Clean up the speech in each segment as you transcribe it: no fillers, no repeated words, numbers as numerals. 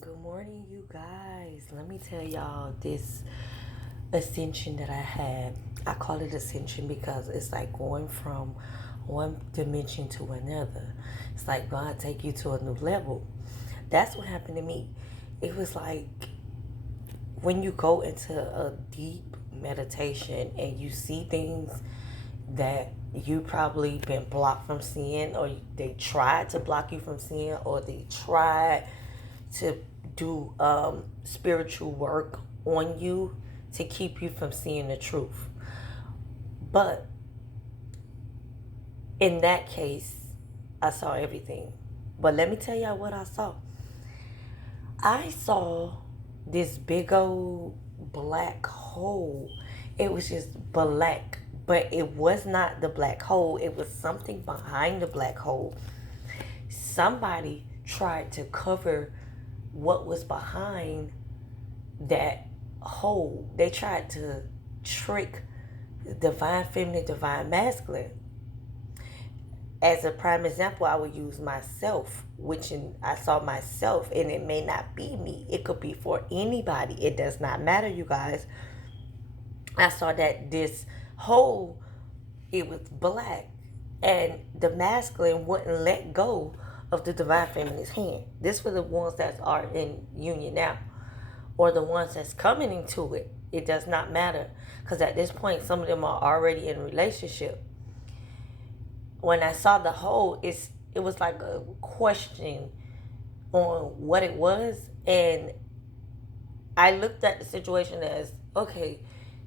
Good morning, you guys. Let me tell y'all this ascension that I had. I call it ascension because it's like going from one dimension to another. It's like God take you to a new level. That's what happened to me. It was like when you go into a deep meditation and you see things that you probably been blocked from seeing, or they tried to block you from seeing, or they tried to do spiritual work on you to keep you from seeing the truth. But in that case, I saw everything. But let me tell y'all what I saw. I saw this big old black hole. It was just black, but it was not the black hole. It was something behind the black hole. Somebody tried to cover what was behind that hole. They tried to trick divine feminine, divine masculine. As a prime example, I would use myself, I saw myself, and it may not be me. It could be for anybody. It does not matter, you guys. I saw that this hole, it was black, and the masculine wouldn't let go of the divine feminine's hand. This for the ones that are in union now, or the ones that's coming into it. It does not matter, because at this point, some of them are already in a relationship. When I saw the hole, it was like a question on what it was, and I looked at the situation as, okay,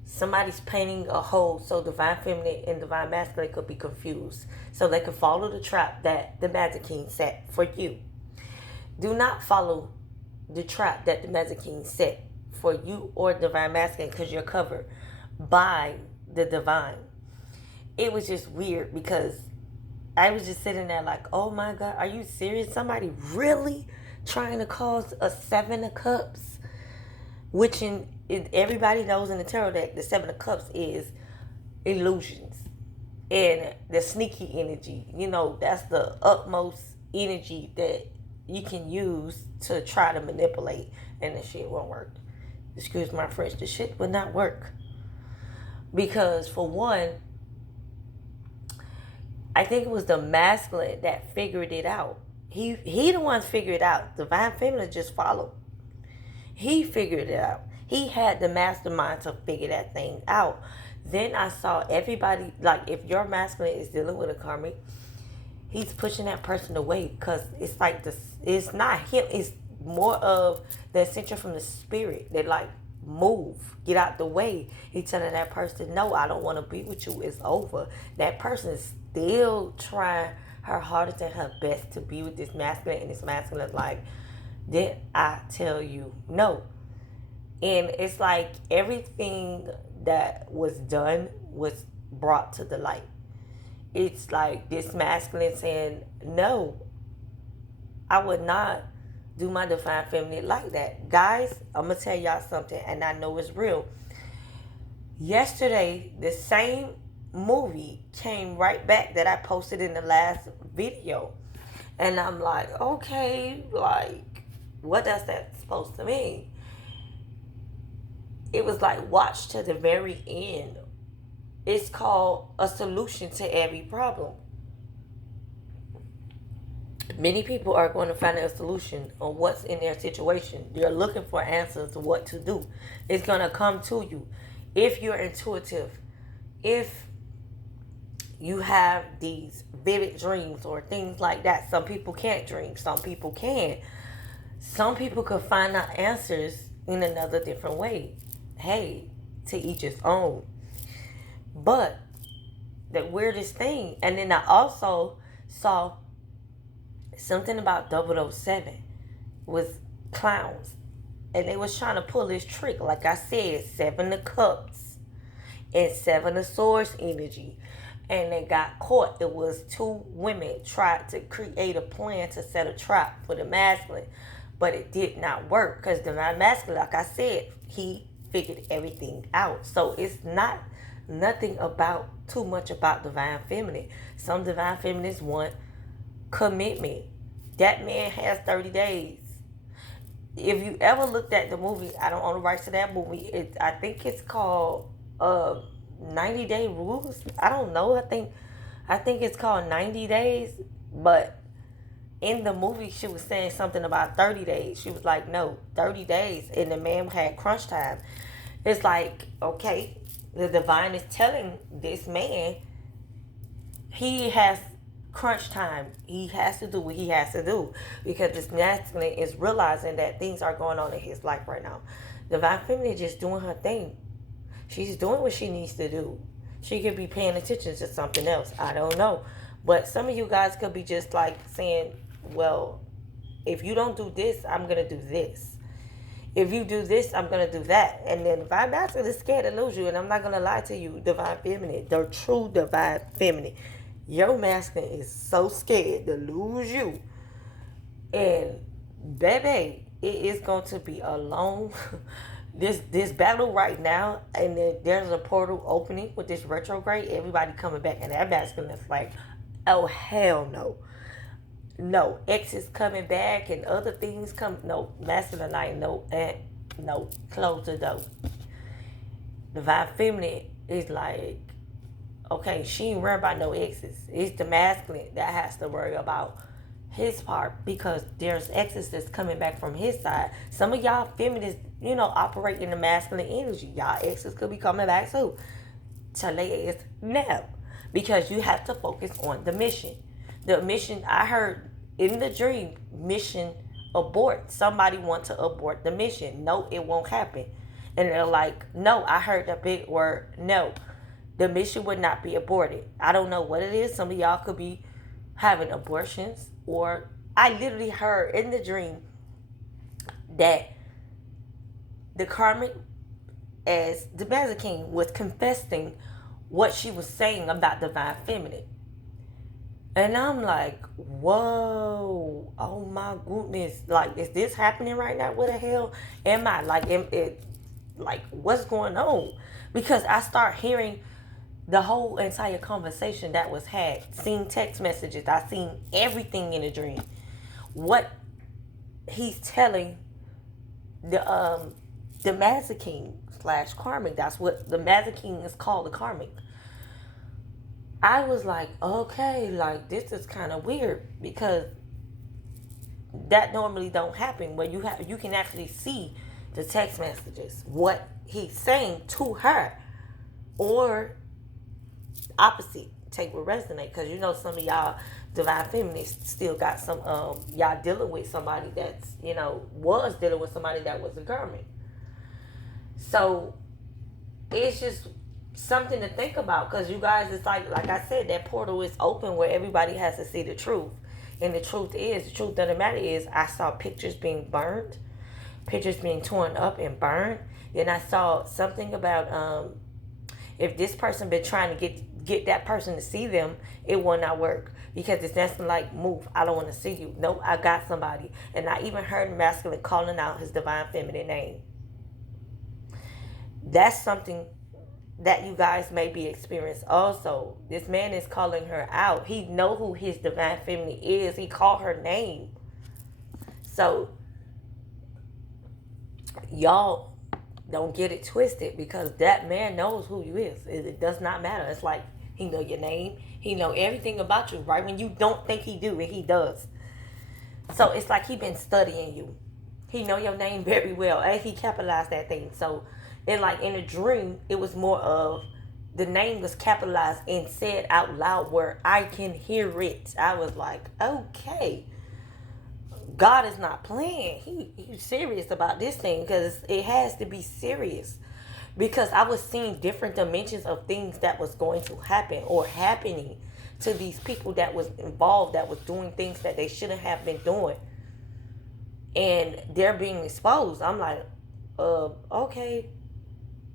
somebody's painting a hole so divine feminine and divine masculine could be confused, so they could follow the trap that the Magic King set for you. Do not follow the trap that the Magic King set for you or divine masculine, because you're covered by the divine. It was just weird because I was just sitting there like, oh my God, are you serious? Somebody really trying to cause a Seven of Cups? Which everybody knows in the tarot deck, the Seven of Cups is illusions and the sneaky energy. That's the utmost energy that you can use to try to manipulate, and the shit won't work. Excuse my French, the shit would not work. Because for one, I think it was the masculine that figured it out. He the one figured it out. Divine feminine just followed. He figured it out. He had the mastermind to figure that thing out. Then I saw everybody, like if your masculine is dealing with a karmic, he's pushing that person away, because it's like this. It's not him. It's more of the ascension from the spirit. They like, move, get out the way. He's telling that person, no, I don't want to be with you. It's over. That person is still trying her hardest and her best to be with this masculine, and this masculine is like, did I tell you no? And it's like everything that was done was brought to the light. It's like this masculine saying, no, I would not do my divine feminine like that. Guys, I'm going to tell y'all something, and I know it's real. Yesterday, the same movie came right back that I posted in the last video. And I'm like, okay, like, what does that supposed to mean? It was like, watch to the very end. It's called a solution to every problem. Many people are going to find a solution on what's in their situation. They're looking for answers to what to do. It's going to come to you. If you're intuitive, if you have these vivid dreams or things like that. Some people can't dream. Some people can. Some people could find out answers in another different way. Hey, to each his own. But the weirdest thing, and then I also saw something about 007 with clowns, and they was trying to pull this trick. Like I said, Seven of Cups and Seven of Swords energy, and they got caught. It was two women tried to create a plan to set a trap for the masculine, but it did not work, because the masculine, like I said, he figured everything out. So it's not nothing about too much about divine feminine. Some divine feminines want commitment. That man has 30 days. if you ever looked at the movie, I don't own the rights to that movie. I think it's called uh 90 Day Rules. I don't know. I think it's called 90 Days, but in the movie she was saying something about 30 days. She was like, "No, 30 days." And the man had crunch time. It's like, okay, the divine is telling this man he has crunch time. He has to do what he has to do because this masculine is realizing that things are going on in his life right now. Divine feminine is just doing her thing. She's doing what she needs to do. She could be paying attention to something else. I don't know. But some of you guys could be just like saying, well, if you don't do this, I'm going to do this. If you do this, I'm going to do that. And then divine masculine is scared to lose you. And I'm not going to lie to you, divine feminine, the true divine feminine. Your masculine is so scared to lose you. And baby, it is going to be a long this battle right now, and then there's a portal opening with this retrograde, everybody coming back, and that masculine is like, oh hell no. No, X is coming back and other things come. No, masculine like no, and no, close the door. Divine feminine is like, okay, she ain't worried about no exes. It's the masculine that has to worry about his part because there's exes that's coming back from his side. Some of y'all feminists, operate in the masculine energy. Y'all exes could be coming back too. To lay ass now. Because you have to focus on the mission. The mission, I heard in the dream, mission abort. Somebody want to abort the mission. No, it won't happen. And they're like, no, I heard the big word, no. The mission would not be aborted. I don't know what it is. Some of y'all could be having abortions. Or I literally heard in the dream that the karmic, as the King, was confessing what she was saying about divine feminine. And I'm like, whoa, oh my goodness. Like, is this happening right now? What the hell am I? Like, what's going on? Because I start hearing the whole entire conversation that was had. Seen text messages. I seen everything in a dream. What he's telling the King / karmic. That's what the King is called, the karmic. I was like, okay, like this is kind of weird because that normally don't happen where you can actually see the text messages, what he's saying to her, or opposite take will resonate because some of y'all divine feminists still got some y'all dealing with somebody that's was dealing with somebody that was a garment. So it's just something to think about because you guys, it's like I said, that portal is open where everybody has to see the truth. And the truth of the matter is I saw pictures being burned, pictures being torn up and burned. Then I saw something about if this person been trying to get that person to see them, it will not work because it's nothing like, move, I don't want to see you. Nope, I got somebody. And I even heard masculine calling out his divine feminine name. That's something that you guys may be experiencing also. This man is calling her out. He know who his divine feminine is. He called her name. So y'all don't get it twisted because that man knows who you is. It does not matter. It's like he know your name. He know everything about you, right? When you don't think he do, and he does. So it's like he been studying you. He know your name very well, and he capitalized that thing. So, in a dream, it was more of the name was capitalized and said out loud where I can hear it. I was like, okay, God is not playing. He's serious about this thing because it has to be serious. Because I was seeing different dimensions of things that was going to happen or happening to these people that was involved, that was doing things that they shouldn't have been doing. And they're being exposed. I'm like, okay,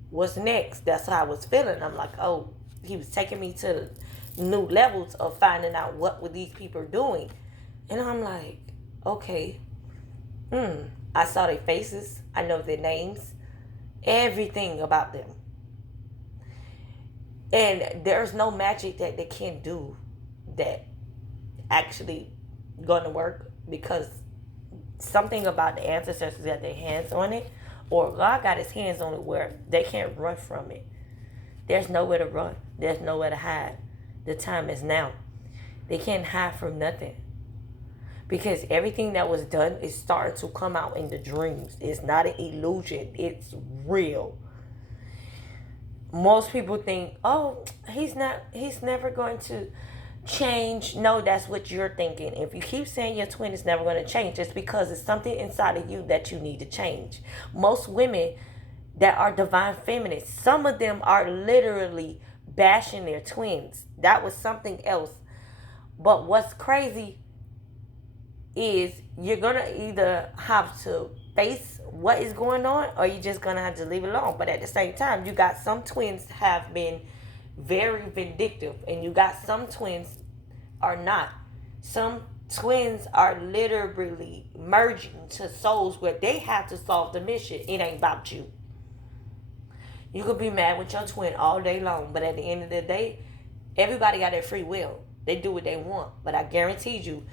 what's next? That's how I was feeling. I'm like, oh, he was taking me to new levels of finding out what were these people doing. And I'm like, okay, I saw their faces. I know their names. Everything about them. And there's no magic that they can do that actually gonna work because something about the ancestors got their hands on it, or God got his hands on it where they can't run from it. There's nowhere to run. There's nowhere to hide. The time is now. They can't hide from nothing. Because everything that was done is starting to come out in the dreams. It's not an illusion. It's real. Most people think, oh, he's never going to change. No, that's what you're thinking. If you keep saying your twin is never going to change, it's because it's something inside of you that you need to change. Most women that are divine feminists, some of them are literally bashing their twins. That was something else. But what's crazy is you're going to either have to face what is going on, or you're just going to have to leave it alone. But at the same time, you got some twins have been very vindictive, and you got some twins are not. Some twins are literally merging to souls where they have to solve the mission. It ain't about you. You could be mad with your twin all day long, but at the end of the day, everybody got their free will. They do what they want. But I guarantee you,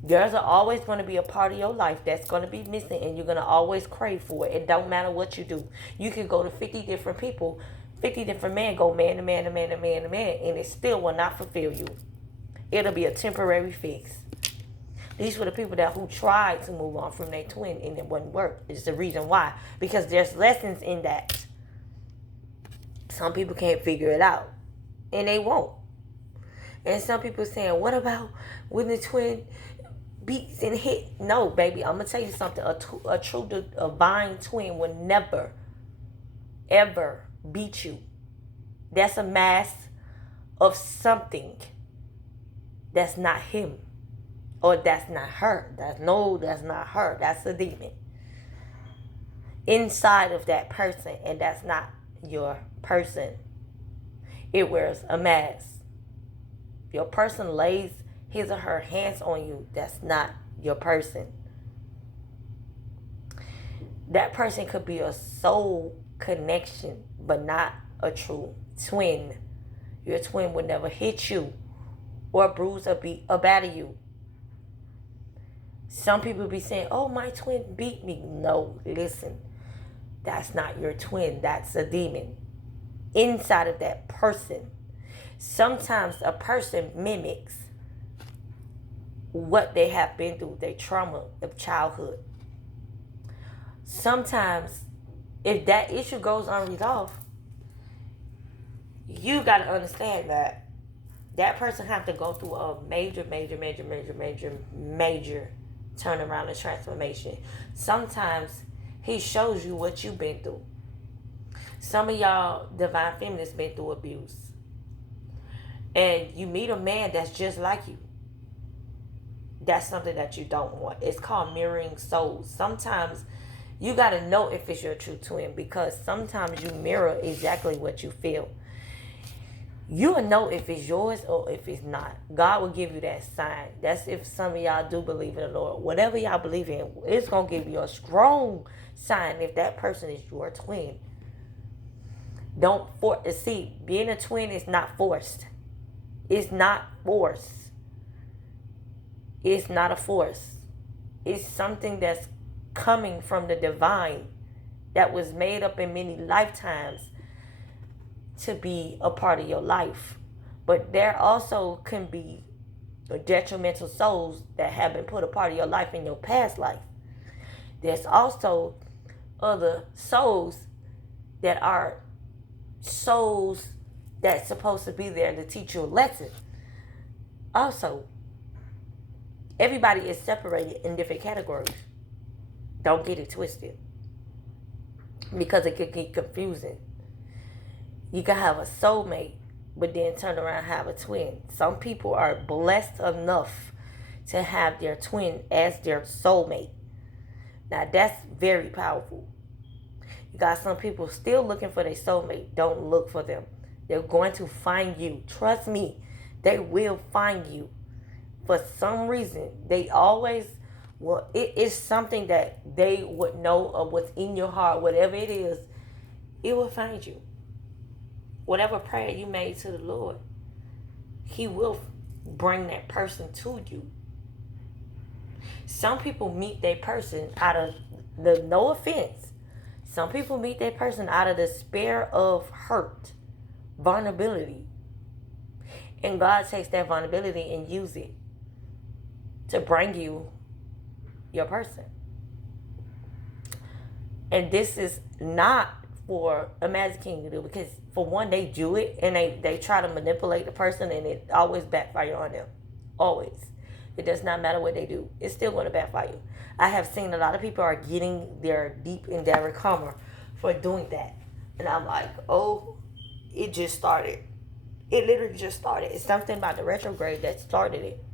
there's always going to be a part of your life that's going to be missing, and you're going to always crave for it. It don't matter what you do. You can go to 50 different people, 50 different men, go man to man to man to man to man, and it still will not fulfill you. It'll be a temporary fix. These were the people who tried to move on from their twin, and it wouldn't work. It's the reason why. Because there's lessons in that. Some people can't figure it out, and they won't. And some people saying, what about when the twin beats and hit? No, baby, I'm going to tell you something. A true divine twin will never, ever beat you. That's a mask of something that's not him, or that's not her. That's not her. That's a demon inside of that person, and that's not your person. It wears a mask. Your person lays his or her hands on you. That's not your person. That person could be a soul connection, but not a true twin. Your twin would never hit you or bruise or batter you. Some people be saying, oh, my twin beat me. No, listen. That's not your twin. That's a demon inside of that person. Sometimes a person mimics what they have been through, their trauma of childhood. Sometimes, if that issue goes unresolved, you got to understand that that person have to go through a major turnaround and transformation. Sometimes he shows you what you've been through. Some of y'all divine feminists been through abuse. And you meet a man that's just like you. That's something that you don't want. It's called mirroring souls. Sometimes you got to know if it's your true twin, because sometimes you mirror exactly what you feel. You will know if it's yours or if it's not. God will give you that sign. That's if some of y'all do believe in the Lord. Whatever y'all believe in, it's going to give you a strong sign if that person is your twin. See, being a twin is not forced. It's not forced. It's not a force. It's something that's coming from the divine that was made up in many lifetimes to be a part of your life. But there also can be detrimental souls that have been put a part of your life in your past life. There's also other souls that are souls that's supposed to be there to teach you a lesson. Also, everybody is separated in different categories. Don't get it twisted, because it could get confusing. You can have a soulmate, but then turn around and have a twin. Some people are blessed enough to have their twin as their soulmate. Now, that's very powerful. You got some people still looking for their soulmate. Don't look for them. They're going to find you. Trust me, they will find you. For some reason, they always, well, it is something that they would know of what's in your heart. Whatever it is, it will find you. Whatever prayer you made to the Lord, He will bring that person to you. Some people meet their person out of the, no offense, some people meet their person out of the despair of hurt, vulnerability. And God takes that vulnerability and use it to bring you your person. And this is not for a Magic King to do, because for one, they do it and they try to manipulate the person, and it always backfire on them. Always. It does not matter what they do. It's still going to backfire. I have seen a lot of people are getting their deep in their karma for doing that. And I'm like, oh, it just started. It literally just started. It's something about the retrograde that started it.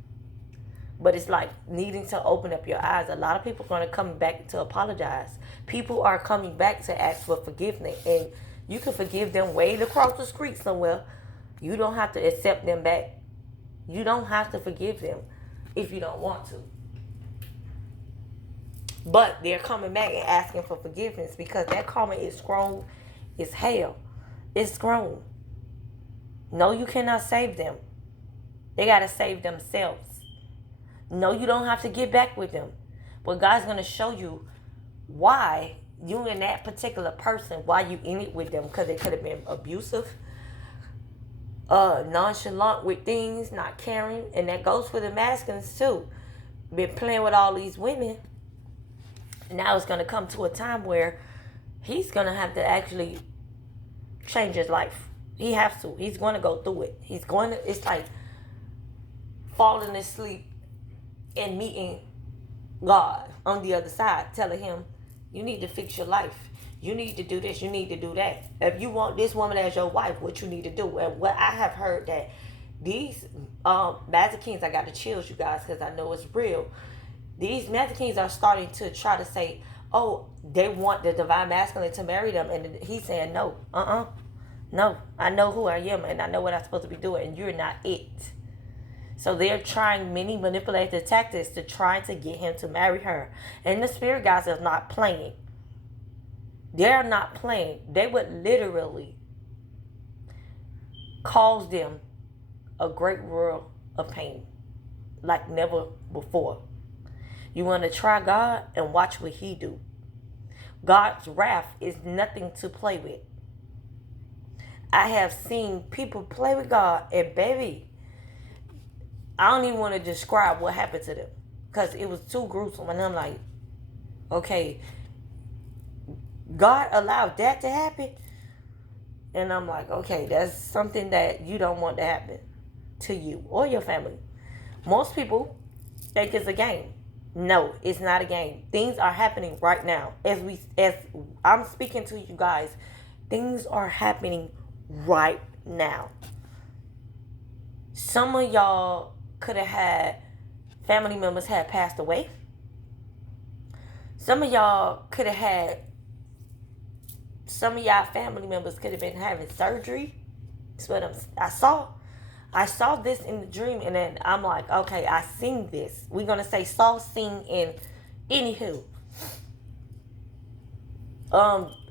But it's like needing to open up your eyes. A lot of people are going to come back to apologize. People are coming back to ask for forgiveness. And you can forgive them way across the street somewhere. You don't have to accept them back. You don't have to forgive them if you don't want to. But they're coming back and asking for forgiveness because that karma is grown as hell. It's grown. No, you cannot save them. They got to save themselves. No, you don't have to get back with them. But God's going to show you why you and that particular person, why you in it with them. Because they could have been abusive, nonchalant with things, not caring. And that goes for the masculines too. Been playing with all these women. Now it's going to come to a time where he's going to have to actually change his life. He has to. He's going to go through it. It's like falling asleep and meeting God on the other side, telling him, you need to fix your life. You need to do this. You need to do that. If you want this woman as your wife, what you need to do. And what I have heard that these Magic Kings, I got the chills, you guys, because I know it's real. These Magic Kings are starting to try to say, oh, they want the divine masculine to marry them. And he's saying, no, no, I know who I am and I know what I'm supposed to be doing, and you're not it. So they're trying many manipulative tactics to try to get him to marry her. And the spirit guys are not playing. They're not playing. They would literally cause them a great world of pain like never before. You want to try God and watch what he do. God's wrath is nothing to play with. I have seen people play with God, and baby, I don't even want to describe what happened to them because it was too gruesome. And I'm like, okay, God allowed that to happen? And I'm like, okay, that's something that you don't want to happen to you or your family. Most people think it's a game. No, it's not a game. Things are happening right now. As I'm speaking to you guys, things are happening right now. Some of y'all could have had family members had passed away. Some of y'all family members could have been having surgery. That's what I saw this in the dream, and then I'm like, okay, I seen this. We're gonna say saw, seen, and anywho.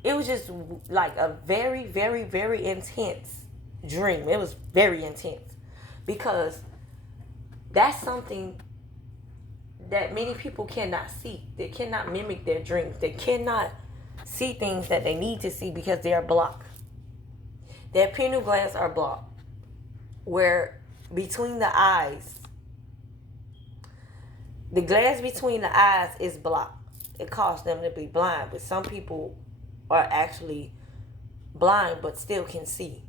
It was just like a very, very, very intense dream. It was very intense because that's something that many people cannot see. They cannot mimic their dreams. They cannot see things that they need to see because they are blocked. Their pineal glands are blocked. Where between the eyes, the glands between the eyes is blocked. It causes them to be blind. But some people are actually blind but still can see.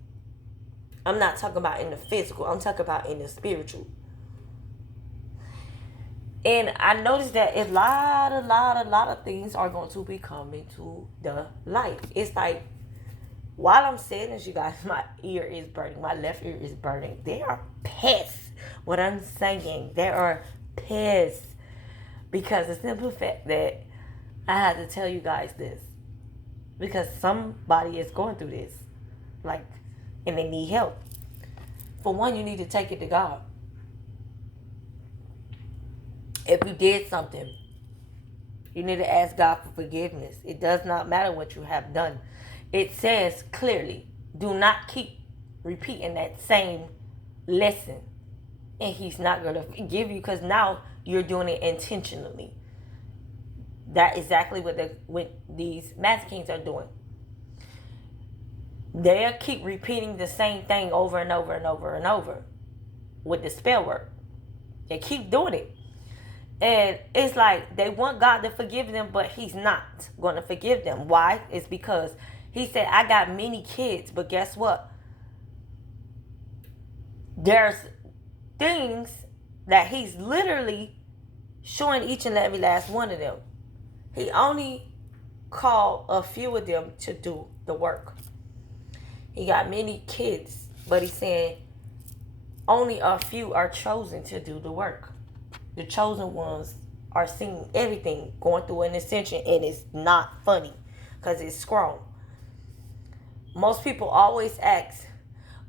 I'm not talking about in the physical. I'm talking about in the spiritual. And I noticed that a lot of things are going to be coming to the light. It's like, while I'm saying this, you guys, my ear is burning. My left ear is burning. They are pissed. What I'm saying, they are pissed. Because the simple fact that I had to tell you guys this. Because somebody is going through this. Like, and they need help. For one, you need to take it to God. If you did something, you need to ask God for forgiveness. It does not matter what you have done. It says clearly, do not keep repeating that same lesson. And he's not going to forgive you because now you're doing it intentionally. That's exactly what these Master Kings are doing. They'll keep repeating the same thing over and over and over and over with the spell work. They keep doing it. And it's like they want God to forgive them, but he's not going to forgive them. Why? It's because he said, I got many kids, but guess what? There's things that he's literally showing each and every last one of them. He only called a few of them to do the work. He got many kids, but he's saying only a few are chosen to do the work. The chosen ones are seeing everything, going through an ascension, and it's not funny because it's scroll. Most people always ask,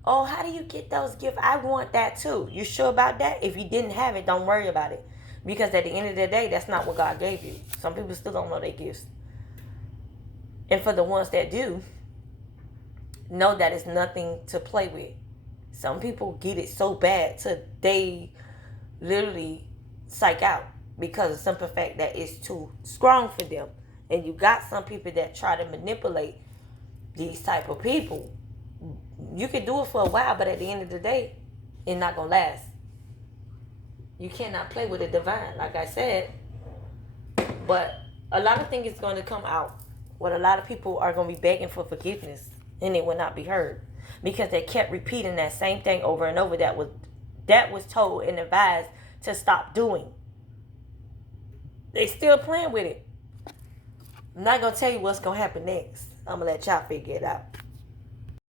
oh, how do you get those gifts? I want that too. You sure about that? If you didn't have it, don't worry about it. Because at the end of the day, that's not what God gave you. Some people still don't know their gifts. And for the ones that do, know that it's nothing to play with. Some people get it so bad till they literally psych out because of simple fact that it's too strong for them. And you got some people that try to manipulate these type of people. You can do it for a while, but at the end of the day, it's not gonna last. You cannot play with the divine, like I said. But a lot of things is going to come out where a lot of people are going to be begging for forgiveness, and it will not be heard because they kept repeating that same thing over and over that was told and advised to stop doing. They still playing with it. I'm not going to tell you what's going to happen next. I'm going to let y'all figure it out.